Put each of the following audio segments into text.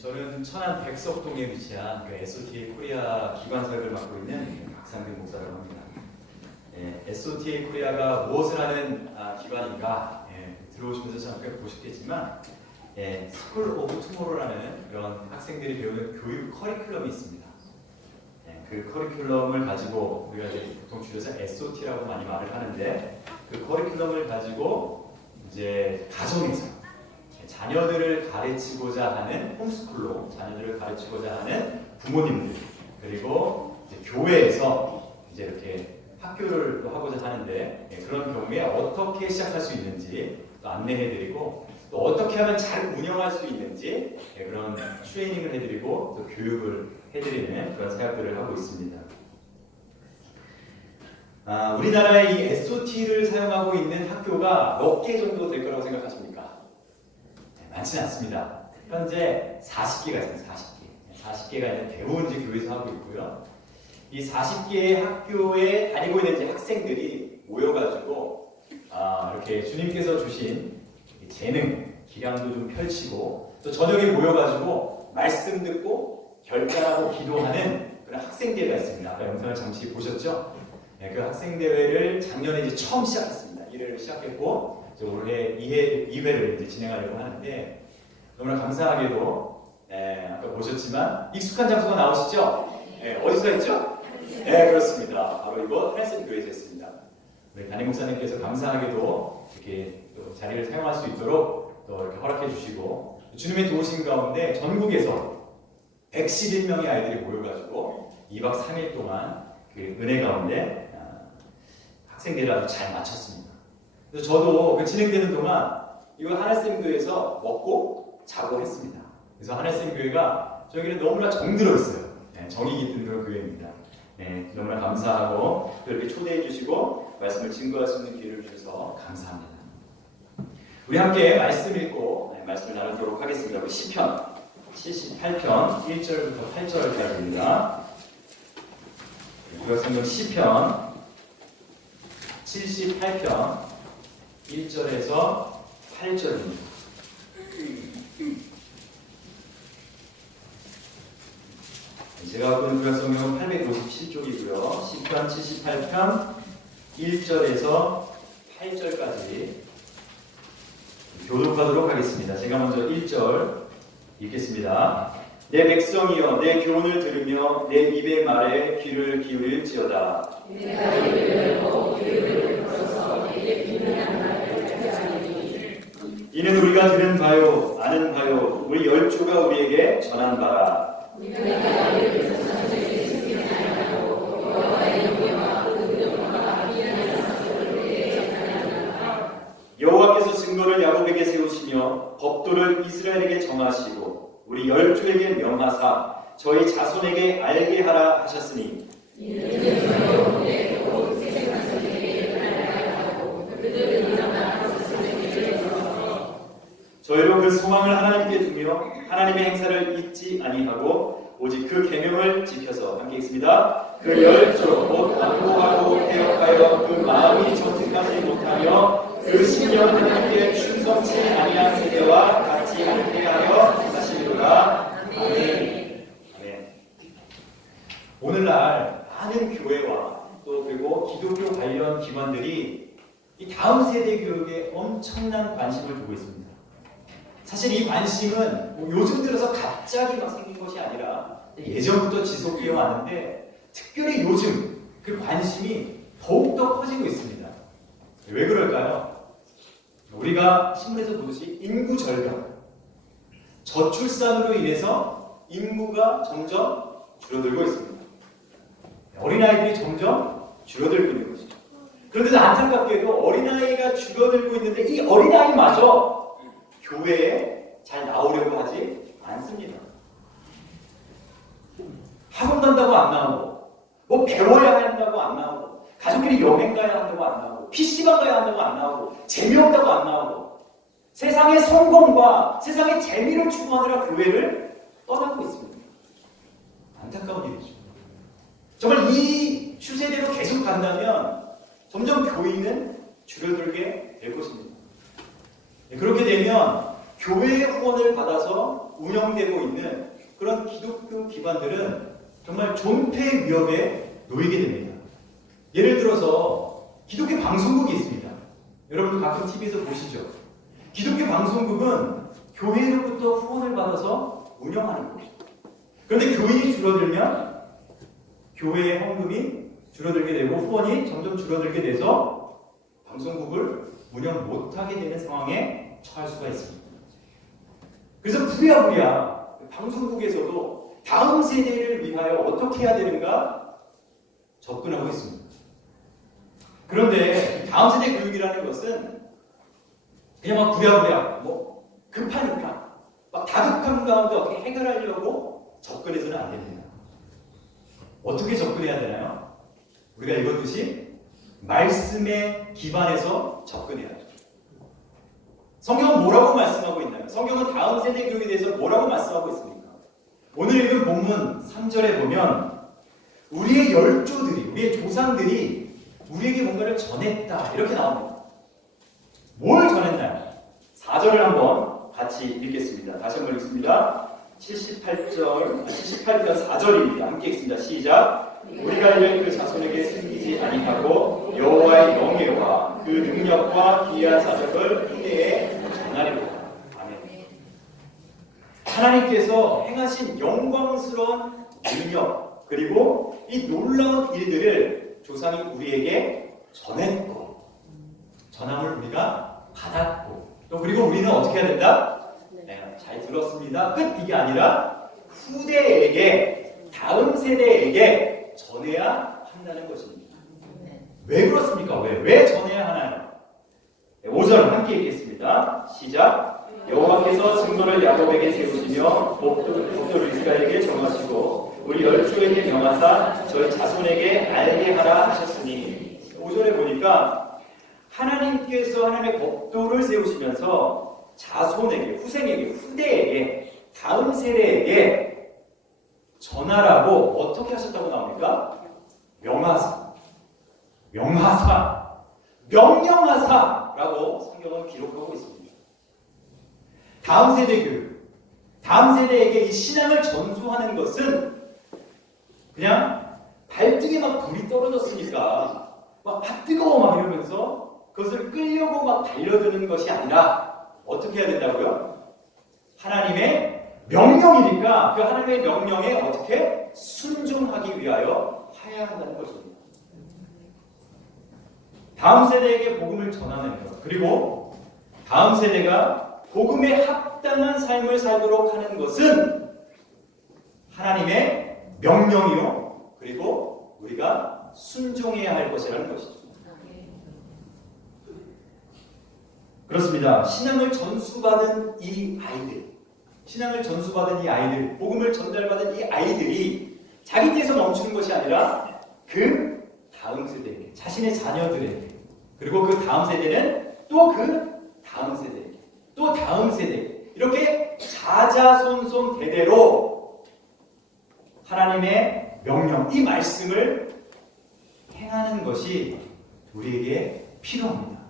저는 천안 백석동에 위치한 그 SOTA 코리아 기관사역을 맡고 있는 박상근 목사라고 합니다. SOTA 코리아가 무엇을 하는 기관인가 들어오시면서 잠깐 보셨겠지만 스쿨 오브 투모로우라는 그런 학생들이 배우는 교육 커리큘럼이 있습니다. 그 커리큘럼을 가지고 우리가 이제 보통 줄여서 SOT라고 많이 말을 하는데 그 커리큘럼을 가지고 이제 가정에서 자녀들을 가르치고자 하는 홈스쿨로 자녀들을 가르치고자 하는 부모님들 그리고 이제 교회에서 이제 이렇게 학교를 또 하고자 하는데 그런 경우에 어떻게 시작할 수 있는지 또 안내해드리고 또 어떻게 하면 잘 운영할 수 있는지 그런 트레이닝을 해드리고 또 교육을 해드리는 그런 사역들을 하고 있습니다. 우리나라에 이 SOT를 사용하고 있는 학교가 몇 개 정도 될 거라고 생각하십니까? 많지는 않습니다. 현재 40개가 있습니다. 40개가 있는 대부분 이제 교회에서 하고 있고요. 이 40개의 학교에 다니고 있는 이제 학생들이 모여가지고 이렇게 주님께서 주신 재능, 기량도 좀 펼치고 또 저녁에 모여가지고 말씀 듣고 결단하고 기도하는 그런 학생대회가 있습니다. 아까 영상을 잠시 보셨죠? 그 학생대회를 작년에 이제 처음 시작했습니다. 1회를 시작했고 올해 2회를 이제 진행하려고 하는데 너무나 감사하게도 아까 보셨지만 익숙한 장소가 나오시죠? 어디서 했죠? 그렇습니다. 바로 이거 하늘샘 교회에서 했습니다. 우리 담임 목사님께서 감사하게도 이렇게 또 자리를 사용할 수 있도록 또 이렇게 허락해 주시고 주님의 도우심 가운데 전국에서 111명의 아이들이 모여가지고 2박 3일 동안 그 은혜 가운데 학생들을 아주 잘 마쳤습니다. 그래서 저도 그 진행되는 동안 이거 하늘샘 교회에서 먹고 자고 했습니다. 그래서 하늘샘 교회가 저희는 너무나 정들어 있어요. 정이 깃든 그런 교회입니다. 너무나 감사하고 또 이렇게 초대해 주시고 말씀을 증거할 수 있는 기회를 주셔서 감사합니다. 우리 함께 말씀 읽고 말씀을 나누도록 하겠습니다. 우리 시편 78편 1절부터 8절까지입니다. 구약성경 시편 78편 1절에서 8절입니다. 제가 갖고 있는 구약성경은 857쪽이고요. 시편 78편 1절에서 8절까지 교독하도록 하겠습니다. 제가 먼저 1절 읽겠습니다. 내 백성이여 내 교훈을 들으며 내 입의 말에 귀를 기울일지어다. 내가 이를 열고 귀를 들어서 내게 비밀한 말을 듣자니 이는 우리가 들은 바요 아는 바요 우리 열조가 우리에게 전한 바라. 우리가 이를 조상들에게 숨기지 아니하고 여호와의 영광과 그 이름과 미련한 상속을 우리에게 전하였나이다. 여호와께서 증거를 야곱에게 세우시며 법도를 이스라엘에게 정하시고 우리 열조에게 명하사 저희 자손에게 알게 하라 하셨으니 이는 저희로 곧 세상한 자들에게 알아야 하고 그들은 일어나 자손에게 이르러 저희로 그 소망을 하나님께 두며 하나님의 행사를 잊지 아니하고 오직 그 계명을 지켜서 함께 읽습니다. 그 열조 곧 완고하고 태역하여 그 마음이 정직하지 못하며 그 신령 하나님께 충성치 아니한 세대와 같이 함께하여 하시리로다. 아멘. 아멘. 오늘날 많은 교회와 또 그리고 기독교 관련 기관들이 이 다음 세대 교육에 엄청난 관심을 두고 있습니다. 사실 이 관심은 요즘 들어서 갑자기 막 생긴 것이 아니라 예전부터 지속되어 왔는데 특별히 요즘 그 관심이 더욱더 커지고 있습니다. 왜 그럴까요? 우리가 신문에서 보듯이 인구 절벽, 저출산으로 인해서 인구가 점점 줄어들고 있습니다. 어린아이들이 점점 줄어들고 있는 것이죠. 그런데 안타깝게도 어린아이가 줄어들고 있는데 이 어린아이마저 교회에 잘 나오려고 하지 않습니다. 학원 간다고 안 나오고 뭐 배워야 한다고 안 나오고 가족끼리 여행 가야 한다고 안 나오고 PC방 가야 한다고 안 나오고 재미없다고 안 나오고 세상의 성공과 세상의 재미를 추구하느라 교회를 떠나고 있습니다. 안타까운 일이죠. 정말 이 추세대로 계속 간다면 점점 교인은 줄어들게 될 것입니다. 그렇게 되면 교회의 후원을 받아서 운영되고 있는 그런 기독교 기관들은 정말 존폐 위협에 놓이게 됩니다. 예를 들어서 기독교 방송국이 있습니다. 여러분도 가끔 TV에서 보시죠. 기독교 방송국은 교회로부터 후원을 받아서 운영하는 곳입니다. 그런데 교인이 줄어들면 교회의 헌금이 줄어들게 되고 후원이 점점 줄어들게 돼서 방송국을 운영 못하게 되는 상황에 처할 수가 있습니다. 그래서 부랴부랴 방송국에서도 다음 세대를 위하여 어떻게 해야 되는가 접근하고 있습니다. 그런데 다음 세대 교육이라는 것은 그냥 막 부랴부랴 급하니까 막 다급한 가운데 어떻게 해결하려고 접근해서는 안 됩니다. 어떻게 접근해야 되나요? 우리가 읽었듯이 말씀에 기반해서 접근해야죠. 성경은 뭐라고 말씀하고 있나요? 성경은 다음 세대 교육에 대해서 뭐라고 말씀하고 있습니까? 오늘 읽은 본문 3절에 보면 우리의 열조들이, 우리의 조상들이 우리에게 뭔가를 전했다 이렇게 나옵니다. 뭘 전했나요? 4절을 한번 같이 읽겠습니다. 다시 한번 읽습니다. 78편 4절입니다. 함께 읽습니다. 시작. 우리가 이를 그 자손에게 숨기지 아니하고 여호와의 영예와 그 능력과 기이한 사적을 후대에 전하리로다. 아멘. 하나님께서 행하신 영광스러운 능력 그리고 이 놀라운 일들을 조상이 우리에게 전했고 전함을 우리가 받았고 또 그리고 우리는 어떻게 해야 된다? 네, 잘 들었습니다. 끝 이게 아니라 후대에게 다음 세대에게 전해야 한다는 것입니다. 왜 그렇습니까? 왜 전해야 하나요? 5절 함께 읽겠습니다. 시작. 여호와께서 증거를 야곱에게 세우시며 복도를 이스라엘에게 정하시고 우리 열조에게 명하사 저희 자손에게 알게 하라 하셨으니 5절에 보니까 하나님께서 하나님의 법도를 세우시면서 자손에게, 후생에게, 후대에게, 다음 세대에게 전하라고 어떻게 하셨다고 나옵니까? 명하사, 명령하사라고 성경은 기록하고 있습니다. 다음 세대 교육, 다음 세대에게 이 신앙을 전수하는 것은 그냥 발등에 막 불이 떨어졌으니까 막 뜨거워 막 이러면서 그것을 끌려고 막 달려드는 것이 아니라 어떻게 해야 된다고요? 하나님의 명령이니까 그 하나님의 명령에 어떻게 순종하기 위하여 해야 한다는 것입니다. 다음 세대에게 복음을 전하는 것 그리고 다음 세대가 복음에 합당한 삶을 살도록 하는 것은 하나님의 명령이요 그리고 우리가 순종해야 할 것이라는 것이죠. 그렇습니다. 신앙을 전수받은 이 아이들, 복음을 전달받은 이 아이들이 자기 때에서 멈추는 것이 아니라 그 다음 세대에게, 자신의 자녀들에게, 그리고 그 다음 세대는 또 그 다음 세대에게, 또 다음 세대에게 이렇게 자자손손 대대로 하나님의 명령, 이 말씀을 행하는 것이 우리에게 필요합니다.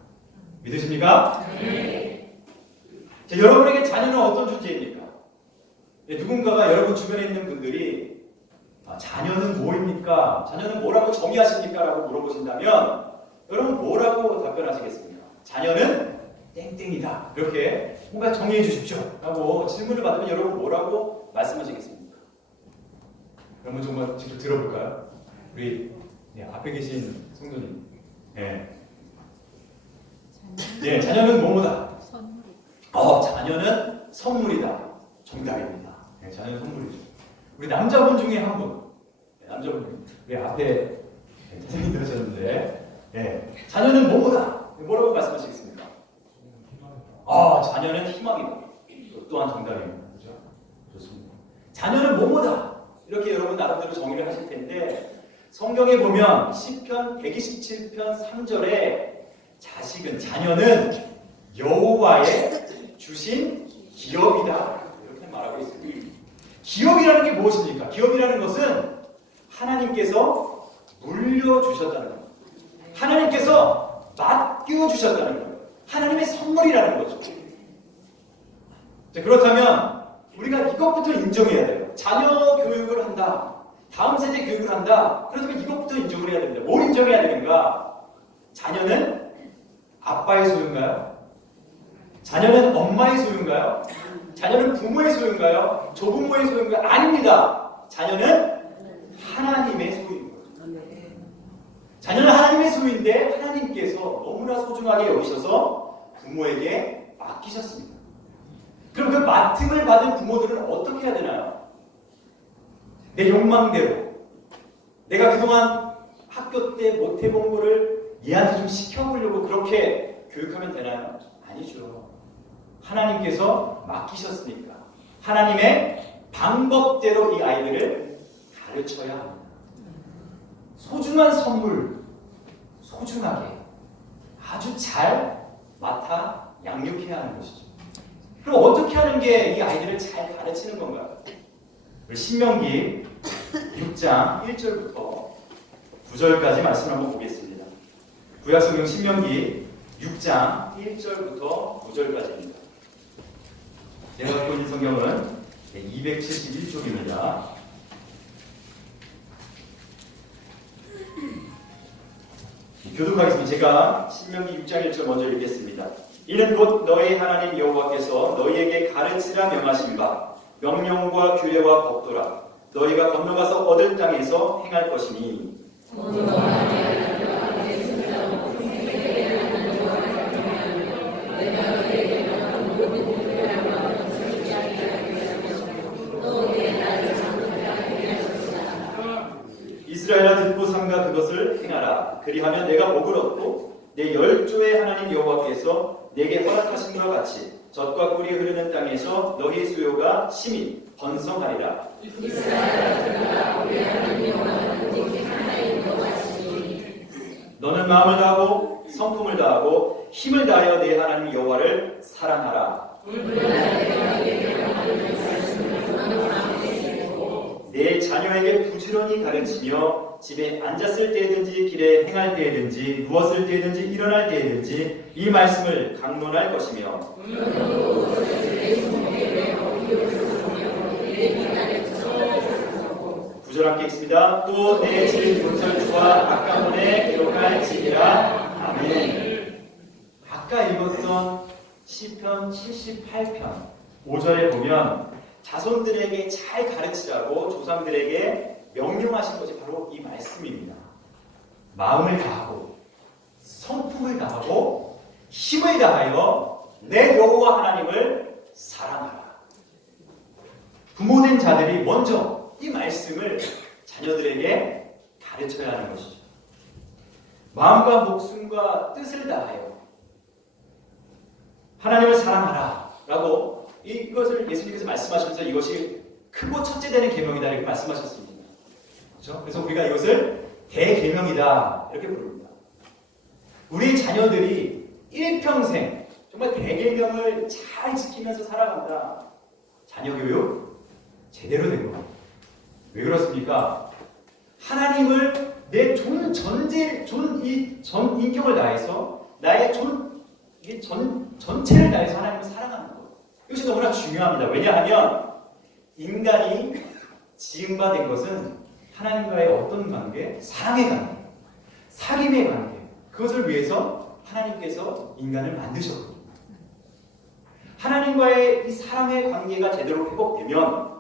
믿으십니까? 네. 자, 여러분에게 자녀는 어떤 존재입니까? 누군가가 여러분 주변에 있는 분들이 자녀는 뭐입니까? 자녀는 뭐라고 정의하십니까? 라고 물어보신다면 여러분 뭐라고 답변하시겠습니까? 자녀는 땡땡이다. 이렇게 뭔가 정의해 주십시오. 라고 질문을 받으면 여러분 뭐라고 말씀하시겠습니까? 여러분 정말 직접 들어볼까요? 우리 앞에 계신 성도님. 네, 자녀는 뭐뭐다? 자녀는 선물이다. 정답입니다. 네, 자녀는 선물이죠. 우리 남자분 중에 한 분. 남자분 중에. 우리 앞에 선생님 들으셨는데, 자녀는 뭐뭐다? 뭐라고 말씀하시겠습니까? 자녀는 희망이다. 또한 정답입니다. 그죠? 좋습니다. 자녀는 뭐뭐다? 이렇게 여러분 나름대로 정의를 하실 텐데, 성경에 보면 시편 127편 3절에 자녀는 여호와의 주신 기업이다. 이렇게 말하고 있습니다. 기업이라는 게 무엇입니까? 기업이라는 것은 하나님께서 물려주셨다는 것. 하나님께서 맡겨주셨다는 것. 하나님의 선물이라는 거죠. 자, 그렇다면 우리가 이것부터 인정해야 돼요. 자녀 교육을 한다. 다음 세대 교육을 한다. 그렇다면 이것부터 인정을 해야 됩니다. 뭘 인정해야 되는가? 자녀는 아빠의 소유인가요? 자녀는 엄마의 소유인가요? 자녀는 부모의 소유인가요? 조부모의 소유인가요? 아닙니다. 자녀는 하나님의 소유인 거죠. 자녀는 하나님의 소유인데 하나님께서 너무나 소중하게 여기셔서 부모에게 맡기셨습니다. 그럼 그 맡음을 받은 부모들은 어떻게 해야 되나요? 내 욕망대로 내가 그동안 학교 때 못해본 거를 얘한테 좀 시켜보려고 그렇게 교육하면 되나요? 아니죠. 하나님께서 맡기셨으니까 하나님의 방법대로 이 아이들을 가르쳐야 합니다. 소중한 선물, 소중하게 아주 잘 맡아 양육해야 하는 것이죠. 그럼 어떻게 하는 게 이 아이들을 잘 가르치는 건가요? 신명기 6장 1절부터 9절까지 말씀을 한번 보겠습니다. 구약성경 신명기 6장 1절부터 9절까지입니다. 제가 갖고 있는 성경은 271쪽입니다. 교독하겠습니다. 제가 신명기 6장 1절 먼저 읽겠습니다. 이는 곧 너희 하나님 여호와께서 너희에게 가르치라 명하신 바 명령과 규례와 법도라 너희가 건너가서 얻을 땅에서 행할 것이니 이스라엘아 듣고 삼가 그것을 행하라. 그리하면 내가 복을 얻고 내 열조의 하나님 여호와께서 내게 허락하신 것과 같이 젖과 꿀이 흐르는 땅에서 너희 수요가 심히 번성하리라. 너는 마음을 다하고 성품을 다하고 힘을 다하여 내 하나님 여호와를 사랑하라. 내 자녀에게 부지런히 가르치며 집에 앉았을 때든지 길에 행할 때든지 누웠을 때든지 일어날 때든지 이 말씀을 강론할 것이며 구절 함께 읽습니다. 또 내 집 문설주와 악가문에 기록할지니라. 아멘. 아까 읽었던 시편 78편 5절에 보면 자손들에게 잘 가르치라고 조상들에게 명령하신 것이 바로 이 말씀입니다. 마음을 다하고 성품을 다하고 힘을 다하여 내 여호와 하나님을 사랑하라. 부모된 자들이 먼저 이 말씀을 자녀들에게 가르쳐야 하는 것이죠. 마음과 목숨과 뜻을 다하여 하나님을 사랑하라 라고 이것을 예수님께서 말씀하시면서 이것이 크고 첫째 되는 계명이다 이렇게 말씀하셨습니다. 그렇죠? 그래서 우리가 이것을 대계명이다 이렇게 부릅니다. 우리 자녀들이 일평생 정말 대계명을 잘 지키면서 살아간다. 자녀 교육 제대로 된 겁니다. 왜 그렇습니까? 하나님을 내 전 인격을 다해서 나의 전체를 다해서 하나님을 사랑하는 것. 이것이 너무나 중요합니다. 왜냐하면 인간이 지음받은 것은 하나님과의 어떤 관계? 사랑의 관계, 사귐의 관계. 그것을 위해서 하나님께서 인간을 만드셨거든요. 하나님과의 이 사랑의 관계가 제대로 회복되면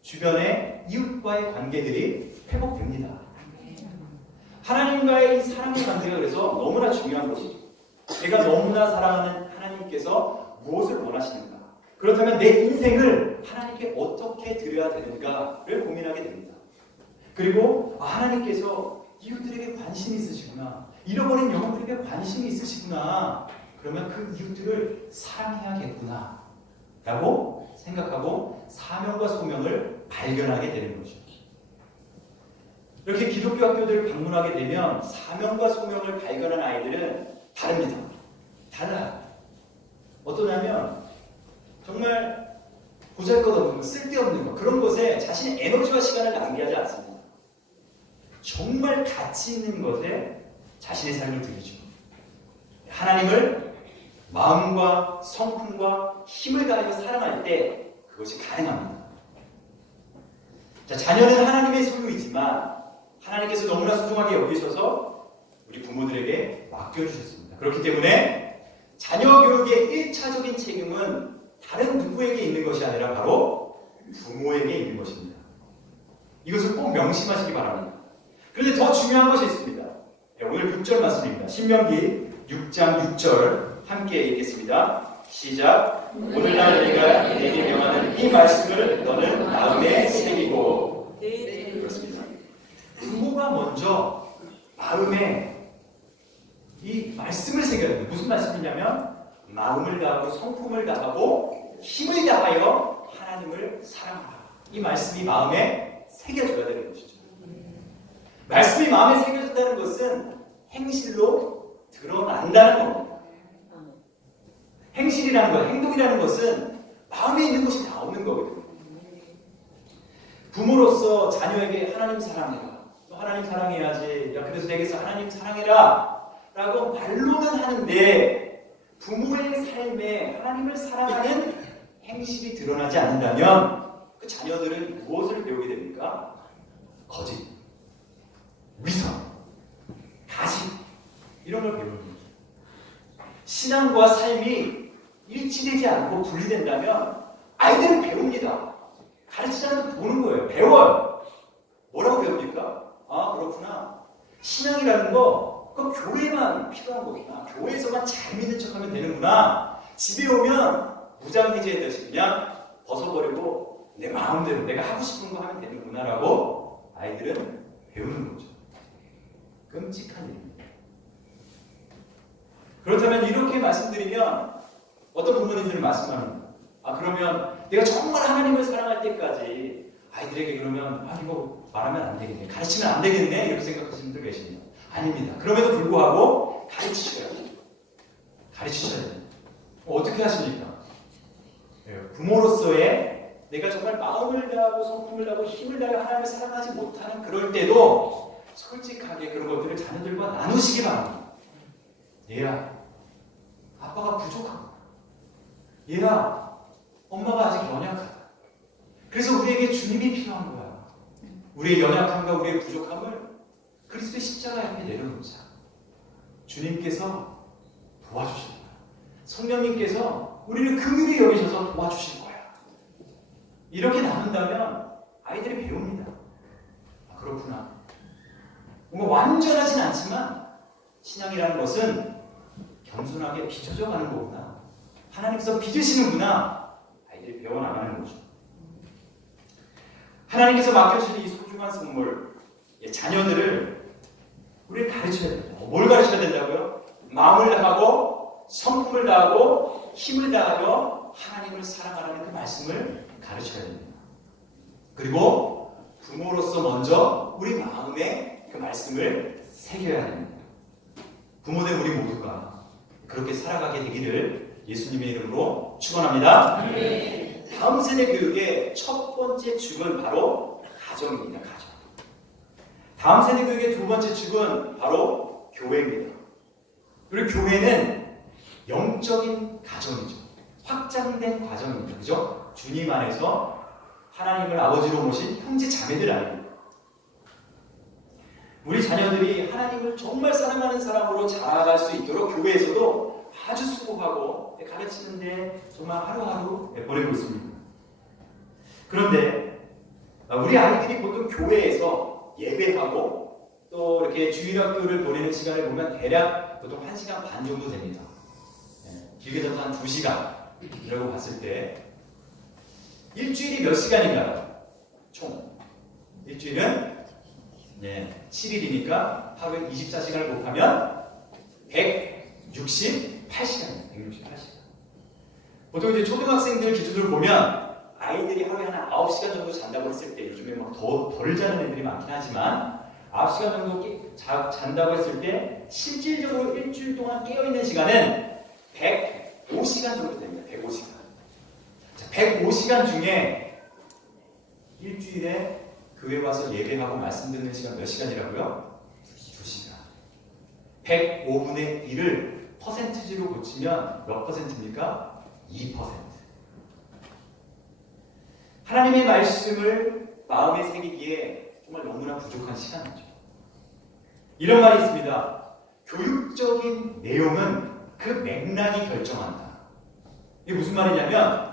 주변의 이웃과의 관계들이 회복됩니다. 하나님과의 이 사랑의 관계가 그래서 너무나 중요한 것이죠. 내가 너무나 사랑하는 하나님께서 무엇을 원하시는가? 그렇다면 내 인생을 하나님께 어떻게 드려야 되는가를 고민하게 됩니다. 그리고 하나님께서 이웃들에게 관심이 있으시구나. 잃어버린 영혼들에게 관심이 있으시구나. 그러면 그 이웃들을 사랑해야겠구나. 라고 생각하고 사명과 소명을 발견하게 되는 거죠. 이렇게 기독교 학교들을 방문하게 되면 사명과 소명을 발견한 아이들은 다릅니다. 달라요. 어떠냐면 정말 보잘것없는 거, 쓸데없는 거 그런 것에 자신의 에너지와 시간을 낭비하지 않습니다. 정말 가치 있는 것에 자신의 삶을 드리죠. 하나님을 마음과 성품과 힘을 다하여 사랑할 때 그것이 가능합니다. 자, 자녀는 하나님의 소유이지만 하나님께서 너무나 소중하게 여기셔서 우리 부모들에게 맡겨주셨습니다. 그렇기 때문에 자녀 교육의 1차적인 책임은 다른 누구에게 있는 것이 아니라 바로 부모에게 있는 것입니다. 이것을 꼭 명심하시기 바랍니다. 그런데 더 중요한 것이 있습니다. 오늘 6절 말씀입니다. 신명기 6장 6절 함께 읽겠습니다. 시작. 오늘날 내가 내게 명하는 이 말씀을 너는 마음에 새기고. 그렇습니다. 부모가 먼저 마음에 이 말씀을 새겨야 됩니다. 무슨 말씀이냐면 마음을 다하고 성품을 다하고 힘을 다하여 하나님을 사랑하라. 이 말씀이 마음에 새겨져야 되는 것이죠. 말씀이 마음에 새겨졌다는 것은 행실로 드러난다는 겁니다. 행실이라는 것, 행동이라는 것은 마음에 있는 것이 나오는 거거든요. 부모로서 자녀에게 하나님 사랑해라. 하나님 사랑해야지. 야, 그래서 내게서 하나님 사랑해라. 라고 말로는 하는데 부모의 삶에 하나님을 사랑하는 행실이 드러나지 않는다면 그 자녀들은 무엇을 배우게 됩니까? 거짓, 위선, 가식 이런 걸 배우는 거죠. 신앙과 삶이 일치되지 않고 분리된다면 아이들은 배웁니다. 가르치지 않아도 보는 거예요. 배워요. 뭐라고 배웁니까? 아, 그렇구나. 신앙이라는 거 그건 교회만 필요한 거구나. 교회에서만 잘 믿는 척하면 되는구나. 집에 오면 무장해제했듯이 그냥 벗어버리고 내 마음대로 내가 하고 싶은 거 하면 되는구나 라고 아이들은 배우는 거죠. 끔찍한 일입니다. 그렇다면 이렇게 말씀드리면 어떤 부모님들은 말씀합니다. 아, 그러면 내가 정말 하나님을 사랑할 때까지 아이들에게 그러면 이거 말하면 안 되겠네, 가르치면 안 되겠네 이렇게 생각하시는 분들 계십니다. 아닙니다. 그럼에도 불구하고 가르치셔야 돼요. 가르치셔야 돼요. 어떻게 하십니까? 부모로서의 내가 정말 마음을 다하고 성품을 다하고 힘을 다하여 하나님을 사랑하지 못하는 그럴 때도 솔직하게 그런 것들을 자녀들과 나누시기 바랍니다. 얘야, 아빠가 부족하구나. 얘야, 엄마가 아직 연약하다. 그래서 우리에게 주님이 필요한 거야. 우리의 연약함과 우리의 부족함을 그리스도의 십자가 옆에 내려놓자. 주님께서 도와주실 거야. 성령님께서 우리를 긍휼히 여기셔서 도와주실 거야. 이렇게 나눈다면 아이들이 배웁니다. 아, 그렇구나. 뭔가 완전하진 않지만 신앙이라는 것은 겸손하게 빚어져 가는 거구나. 하나님께서 빚으시는구나. 아이들이 배워나가는 거죠. 하나님께서 맡겨주신 이 소중한 선물, 자녀들을 우리를 가르쳐야 됩니다. 뭘 가르쳐야 된다고요? 마음을 다하고 성품을 다하고 힘을 다하여 하나님을 사랑하라는 그 말씀을 가르쳐야 됩니다. 그리고 부모로서 먼저 우리 마음에 그 말씀을 새겨야 됩니다. 부모된 우리 모두가 그렇게 살아가게 되기를 예수님의 이름으로 축원합니다. 다음 세대 교육의 첫 번째 축은 바로 가정입니다. 가정. 다음 세대 교육의 두 번째 축은 바로 교회입니다. 그리고 교회는 영적인 가정이죠. 확장된 과정입니다. 그죠? 주님 안에서 하나님을 아버지로 모신 형제 자매들 아닙니다. 우리 자녀들이 하나님을 정말 사랑하는 사람으로 자라갈 수 있도록 교회에서도 아주 수고하고 가르치는데 정말 하루하루 보내고 있습니다. 그런데 우리 아이들이 보통 교회에서 예배하고 또 이렇게 주일학교를 보내는 시간을 보면 대략 보통 1시간 반 정도 됩니다. 길게 잡아서 한 2시간이라고 봤을 때 일주일이 몇 시간인가요? 총 일주일은 7일이니까 하루에 24시간을 곱하면 168시간입니다. 168시간. 보통 이제 초등학생들 기준으로 보면 아이들이 하루에 한 9시간 정도 잔다고 했을 때, 요즘에 막 덜 자는 애들이 많긴 하지만 9시간 정도 잔다고 했을 때 실질적으로 일주일 동안 깨어있는 시간은 105시간 정도 됩니다. 105시간. 자, 105시간 중에 일주일에 교회 와서 예배하고 말씀 듣는 시간 몇 시간이라고요? 2시간. 105분의 1을 퍼센티지로 고치면 몇 퍼센트입니까? 2%. 하나님의 말씀을 마음에 새기기에 정말 너무나 부족한 시간이죠. 이런 말이 있습니다. 교육적인 내용은 그 맥락이 결정한다. 이게 무슨 말이냐면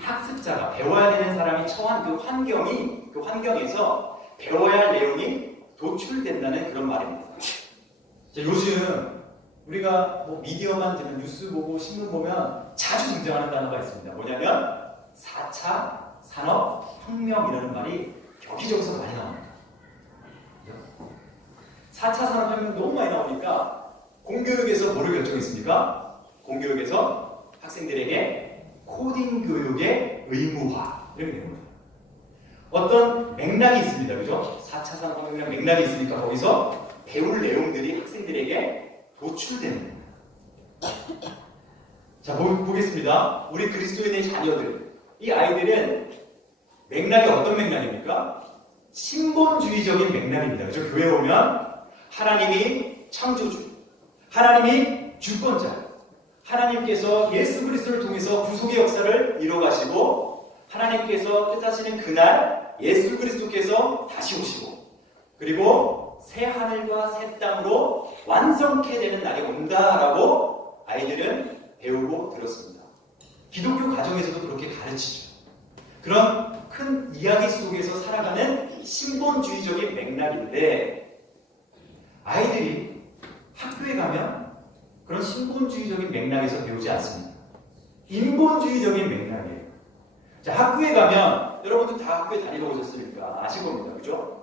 학습자가 배워야 되는 사람이 처한 그 환경에서 배워야 할 내용이 도출된다는 그런 말입니다. 자, 요즘 우리가 뭐 미디어만 들으면 뉴스 보고 신문 보면 자주 등장하는 단어가 있습니다. 뭐냐면 4차 산업혁명이라는 말이 여기저기서 많이 나옵니다. 4차 산업혁명 너무 많이 나오니까 공교육에서 뭐를 결정했습니까? 공교육에서 학생들에게 코딩 교육의 의무화 이렇게 되는 거예요. 어떤 맥락이 있습니다. 그죠? 4차 산업혁명 맥락이 있으니까 거기서 배울 내용들이 학생들에게 도출되는 거예요. 자, 보겠습니다. 우리 그리스도인의 자녀들, 이 아이들은 맥락이 어떤 맥락입니까? 신본주의적인 맥락입니다. 그죠? 교회 오면 하나님이 창조주, 하나님이 주권자, 하나님께서 예수 그리스도를 통해서 구속의 역사를 이뤄가시고 하나님께서 뜻하시는 그날 예수 그리스도께서 다시 오시고 그리고 새 하늘과 새 땅으로 완성케 되는 날이 온다라고 아이들은 배우고 들었습니다. 기독교 가정에서도 그렇게 가르치죠. 그런 큰 이야기 속에서 살아가는 신본주의적인 맥락인데 아이들이 학교에 가면 그런 신본주의적인 맥락에서 배우지 않습니다. 인본주의적인 맥락이에요. 자, 학교에 가면 여러분도 다 학교에 다녀오셨으니까 아실 겁니다. 그죠?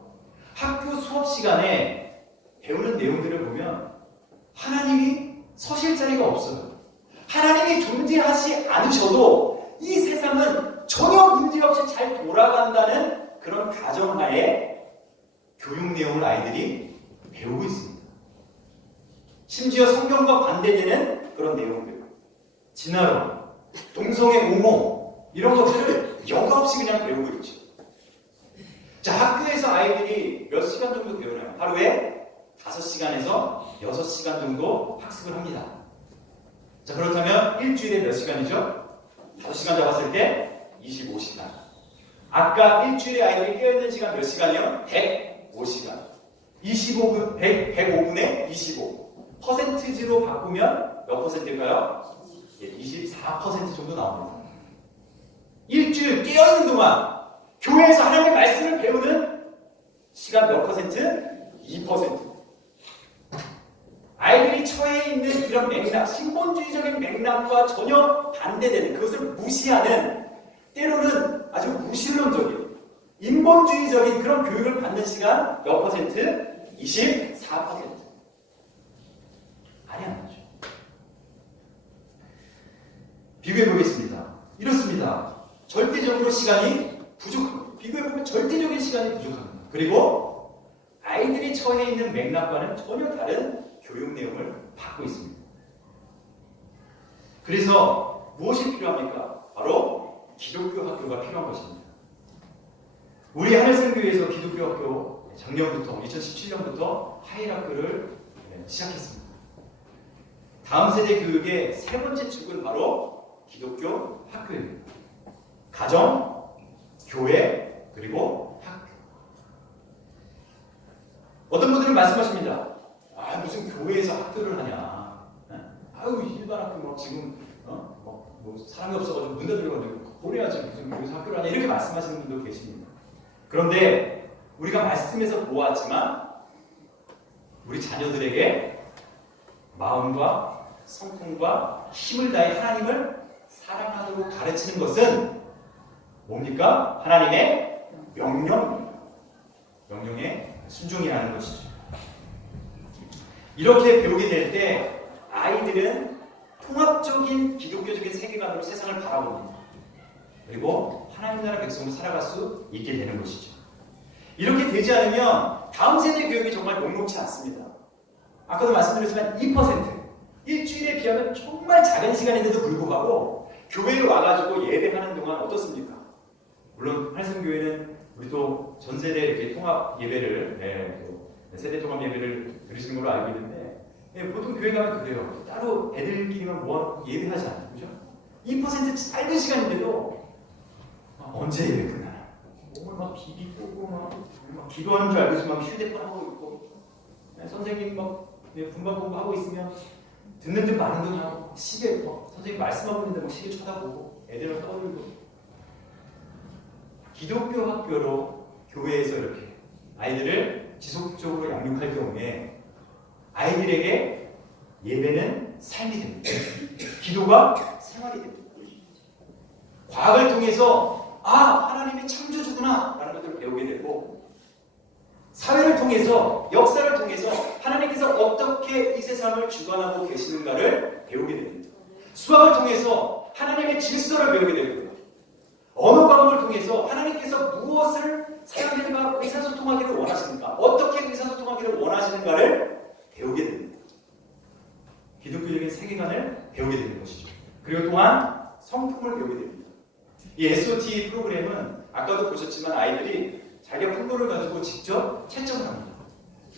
학교 수업 시간에 배우는 내용들을 보면 하나님이 서실 자리가 없어요. 하나님이 존재하지 않으셔도 이 세상은 전혀 문제없이 잘 돌아간다는 그런 가정하에 교육 내용을 아이들이 배우고 있습니다. 심지어 성경과 반대되는 그런 내용들, 진화론, 동성애 옹호 이런 것들을 여과없이 그냥 배우고 있죠. 자, 학교에서 아이들이 몇 시간 정도 배우나요? 하루에 5시간에서 6시간 정도 학습을 합니다. 자, 그렇다면 일주일에 몇 시간이죠? 5시간 잡았을 때 25시간. 아까 일주일에 아이들이 깨어있는 시간 몇 시간이요? 105시간. 105분에 25. 퍼센티지로 바꾸면 몇 퍼센트일까요? 24% 정도 나옵니다. 일주일 깨어있는 동안 교회에서 하나님의 말씀을 배우는 시간 몇 퍼센트? 2%. 아이들이 처해 있는 이런 맥락, 신본주의적인 맥락과 전혀 반대되는 그것을 무시하는 때로는 아주 무신론적인 인본주의적인 그런 교육을 받는 시간 몇 퍼센트? 24%. 말이 안 나죠. 비교해 보겠습니다. 이렇습니다. 절대적으로 시간이 부족합니다. 비교해 보면 절대적인 시간이 부족합니다. 그리고 아이들이 처해 있는 맥락과는 전혀 다른 교육 내용을 받고 있습니다. 그래서 무엇이 필요합니까? 바로 기독교 학교가 필요한 것입니다. 우리 하늘생교회에서 기독교 학교 작년부터 2017년부터 하이학교를 시작했습니다. 다음 세대 교육의 세 번째 축은 바로 기독교 학교입니다. 가정, 교회, 그리고 학교. 어떤 분들은 말씀하십니다. 아, 무슨 교회에서 학교를 하냐. 아유, 일반 학교 뭐 지금 뭐 사람이 없어가지고 문 닫으려가지고 보내야지 무슨 교회에서 학교를 하냐 이렇게 말씀하시는 분도 계십니다. 그런데 우리가 말씀에서 보았지만 우리 자녀들에게 마음과 성품과 힘을 다해 하나님을 사랑하도록 가르치는 것은 뭡니까? 하나님의 명령에 순종이라는 것이죠. 이렇게 배우게 될 때 아이들은 통합적인 기독교적인 세계관으로 세상을 바라봅니다. 그리고 하나님 나라 백성으로 살아갈 수 있게 되는 것이죠. 이렇게 되지 않으면 다음 세대 교육이 정말 녹록지 않습니다. 아까도 말씀드렸지만 2%, 일주일에 비하면 정말 작은 시간인데도 불구하고 교회에 와가지고 예배하는 동안 어떻습니까? 물론 하늘생교회는 우리 또 전 세대 이렇게 통합 예배를 세대 통합 예배를 드리시는 걸로 알고 있는데 예, 보통 교회 가면 그래요. 따로 애들끼리만 모아 예배하지 않아요. 그죠? 2% 짧은 시간인데도 언제 예배 끝나나? 몸을 막 비비고 막 기도하는 줄 알고 있으면 막 휴대폰 하고 있고, 예, 선생님 막 분반 공부하고 있으면 듣는 듯 마는 듯 하고, 시계 선생님 말씀하고 있는데 막 시계 쳐다보고 애들은 떠들고. 기독교 학교로 교회에서 이렇게 아이들을 지속적으로 양육할 경우에 아이들에게 예배는 삶이 됩니다. 기도가 생활이 됩니다. 과학을 통해서 하나님이 창조주구나 라는 것들을 배우게 되고, 사회를 통해서, 역사를 통해서 하나님께서 어떻게 이 세상을 주관하고 계시는가를 배우게 됩니다. 수학을 통해서 하나님의 질서를 배우게 되고요. 언어 과목을 통해서 하나님께서 무엇을 사람들과 의사소통하기를 원하시는가, 어떻게 의사소통하기를 원하시는가를 배우게 됩니다. 기독교적인 세계관을 배우게 되는 것이죠. 그리고 또한 성품을 배우게 됩니다. 이 SOT 프로그램은 아까도 보셨지만 아이들이 자기가 푼 거를 가지고 직접 채점을 합니다.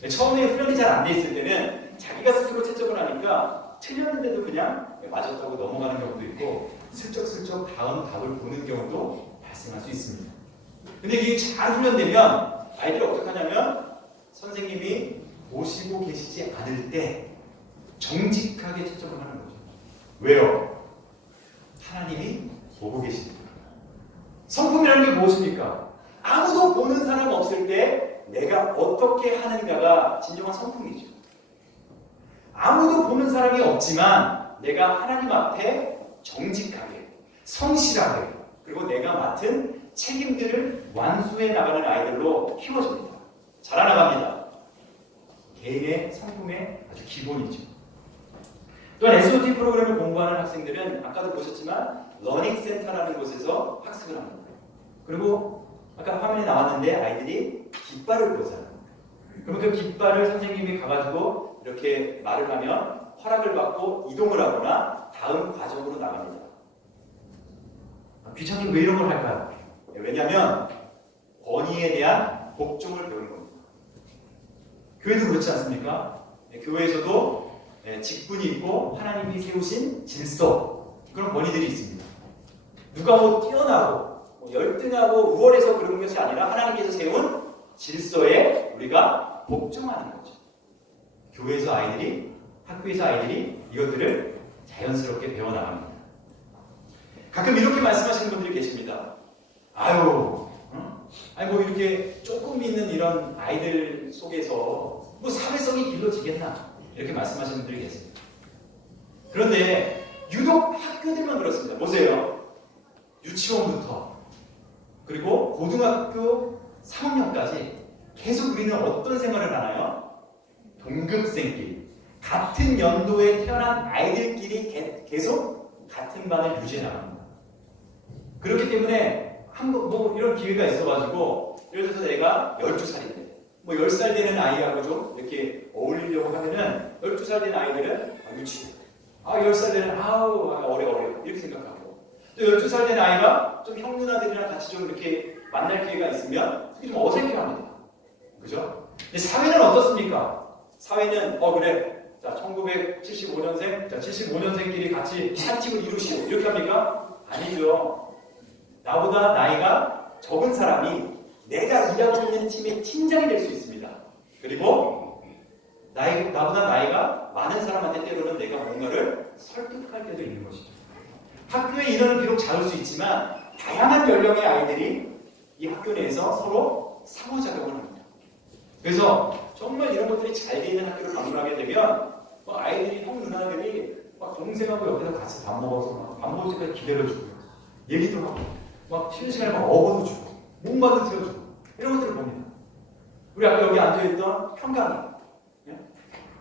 처음에 훈련이 잘 안 돼 있을 때는 자기가 스스로 채점을 하니까 틀렸는데도 그냥 맞았다고 넘어가는 경우도 있고, 슬쩍슬쩍 다음 답을 보는 경우도 발생할 수 있습니다. 근데 이게 잘 훈련되면 아이들이 어떻게 하냐면 선생님이 보시고 계시지 않을 때 정직하게 채점을 하는 거죠. 왜요? 하나님이 보고 계시니까. 성품이라는 게 무엇입니까? 아무도 보는 사람 없을 때 내가 어떻게 하는가가 진정한 성품이죠. 아무도 보는 사람이 없지만 내가 하나님 앞에 정직하게, 성실하게, 그리고 내가 맡은 책임들을 완수해 나가는 아이들로 키워줍니다. 자라나갑니다. 개인의 성품의 아주 기본이죠. 또한 SOT 프로그램을 공부하는 학생들은 아까도 보셨지만 러닝센터라는 곳에서 학습을 합니다. 그리고 아까 화면에 나왔는데 아이들이 깃발을 보잖아요. 그러면 그 깃발을 선생님이 가가지고 이렇게 말을 하면 허락을 받고 이동을 하거나 다음 과정으로 나갑니다. 귀찮게 왜 이런 걸 할까요? 왜냐하면 권위에 대한 복종을 배우는 겁니다. 교회도 그렇지 않습니까? 교회에서도 직분이 있고 하나님이 세우신 질서, 그런 권위들이 있습니다. 누가 뛰어나고 열등하고 우월해서 그런 것이 아니라 하나님께서 세운 질서에 우리가 복종하는 거죠. 교회에서 아이들이, 학교에서 아이들이 이것들을 자연스럽게 배워나갑니다. 가끔 이렇게 말씀하시는 분들이 계십니다. 아니 뭐 이렇게 조금 있는 이런 아이들 속에서 뭐 사회성이 길러지겠나, 이렇게 말씀하시는 분들이 계십니다. 그런데 유독 학교들만 그렇습니다. 보세요. 유치원부터 그리고 고등학교 3학년까지 계속 우리는 어떤 생활을 하나요? 동급생끼리, 같은 연도에 태어난 아이들끼리 계속 같은 반을 유지해 나갑니다. 그렇기 때문에 한번 뭐 이런 기회가 있어가지고, 예를 들어서 내가 12살인데 뭐 10살 되는 아이하고 좀 이렇게 어울리려고 하면은 12살 된 아이들은 유치원, 10살 되는 어려 이렇게 생각하고, 또 12살 된 아이가 좀 형 누나들이랑 같이 좀 이렇게 만날 기회가 있으면 좀 어색해합니다. 그죠? 근데 사회는 어떻습니까? 사회는 그래, 자 1975년생, 자 75년생끼리 같이 한 팀을 이루시오, 이렇게 합니까? 아니죠. 나보다 나이가 적은 사람이 내가 일하고 있는 팀의 팀장이 될 수 있습니다. 그리고 나보다 나이가 많은 사람한테 때로는 내가 뭔가를 설득할 때도 있는 것이죠. 학교의 인원은 비록 작을 수 있지만 다양한 연령의 아이들이 이 학교 내에서 서로 상호작용을 합니다. 그래서 정말 이런 것들이 잘 돼 있는 학교를 방문하게 되면 아이들이, 형 누나들이 막 동생하고 옆에서 같이 밥 먹어서 밥 먹을 때까지 기다려주고, 얘기도 하고, 막 쉬는 시간에 막 업어도 주고, 목마도 태워주고, 이런 것들을 봅니다. 우리 아까 여기 앉아있던 평강이,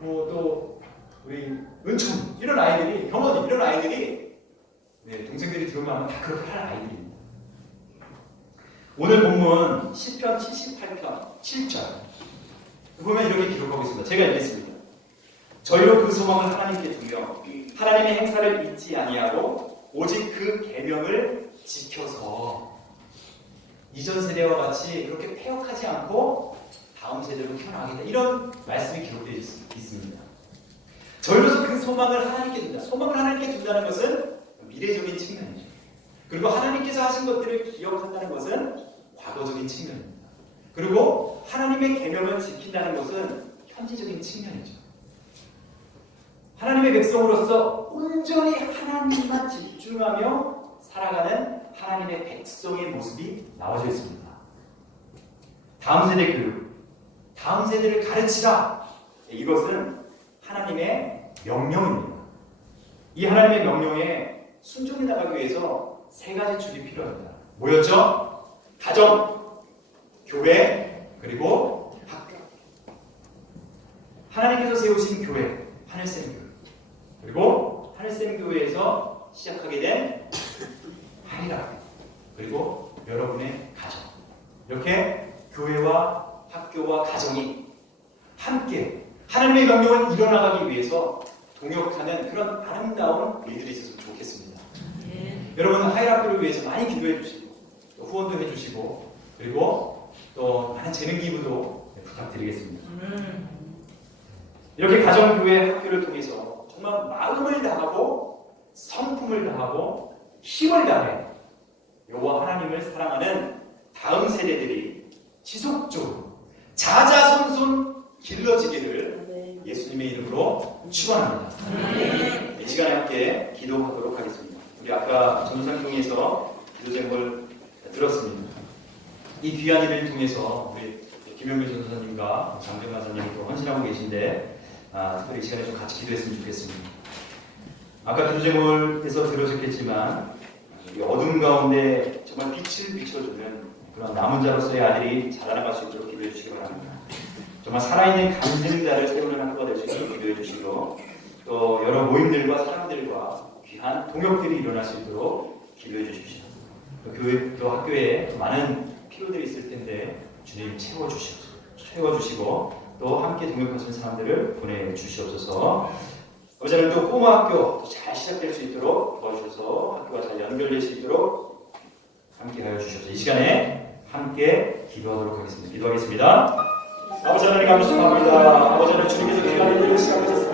또 우리 은총, 이런 아이들이, 경원이, 이런 아이들이, 동생들이 들어오면 아마 다 그렇게 할 아이들입니다. 오늘 본문 시편 78편 7절 보면 이렇게 기록하고 있습니다. 제가 읽겠습니다. 저희로 그 소망을 하나님께 두며 하나님의 행사를 잊지 아니하고 오직 그 계명을 지켜서, 이전 세대와 같이 그렇게 폐역하지 않고 다음 세대로 키워나가겠다, 이런 말씀이 기록되어 있습니다. 저희로서 그 소망을 하나님께 둔다. 소망을 하나님께 둔다는 것은 미래적인 측면이죠. 그리고 하나님께서 하신 것들을 기억한다는 것은 과거적인 측면입니다. 그리고 하나님의 계명을 지킨다는 것은 현재적인 측면이죠. 하나님의 백성으로서 온전히 하나님만 집중하며 살아가는 하나님의 백성의 모습이 나와져 있습니다. 다음 세대 교육, 다음 세대를 가르치라. 이것은 하나님의 명령입니다. 이 하나님의 명령에 순종해 나가기 위해서 세 가지 줄이 필요합니다. 뭐였죠? 가정, 교회, 그리고 학교. 하나님께서 세우신 교회, 하늘샘 교회. 그리고 하늘샘 교회에서 시작하게 된 하이라. 그리고 여러분의 가정. 이렇게 교회와 학교와 가정이 함께 하나님의 명령을 이뤄나가기 위해서 동역하는 그런 아름다운 일들이 있었으면 좋겠습니다. 여러분 하이라교를 위해서 많이 기도해 주시고 또 후원도 해주시고 그리고 또 많은 재능 기부도 부탁드리겠습니다. 이렇게 가정교회 학교를 통해서 정말 마음을 다하고 성품을 다하고 힘을 다해 여호와 하나님을 사랑하는 다음 세대들이 지속적으로 자자손손 길러지기를 예수님의 이름으로 축원합니다. 이 시간에 함께 기도하도록 하겠습니다. 우리 아까 전상통에서 기도 제목을 들었습니다. 이 귀한 일을 통해서 우리 김영규 전사님과 장정만 선생님이 또 헌신하고 계신데 특별히 이 시간에 좀 같이 기도했으면 좋겠습니다. 아까 기도 제목에서 들으셨겠지만 이 어둠 가운데 정말 빛을 비춰주는 그런 남은 자로서의 아들이 자라나갈 수 있도록 기도해 주시기 바랍니다. 정말 살아있는 간증자를 세우는 학교가 될 수 있도록 기도해 주시고 또 여러 모임들과 사람들과 귀한 동역들이 일어날 수 있도록 기도해 주십시오. 또 교회 또 학교에 많은 필요들이 있을 텐데 주님 채워주시고 또 함께 동역하시는 사람들을 보내주시옵소서. 어제는 또 꼬마 학교 잘 시작될 수 있도록 도와주셔서 학교가 잘 연결될 수 있도록 함께하여 주셔서 이 시간에 함께 기도하도록 하겠습니다. 기도하겠습니다. 아버지 하나님 감사합니다. 아버지 하나님 주님께서 귀한 일을 시작하셨습니다.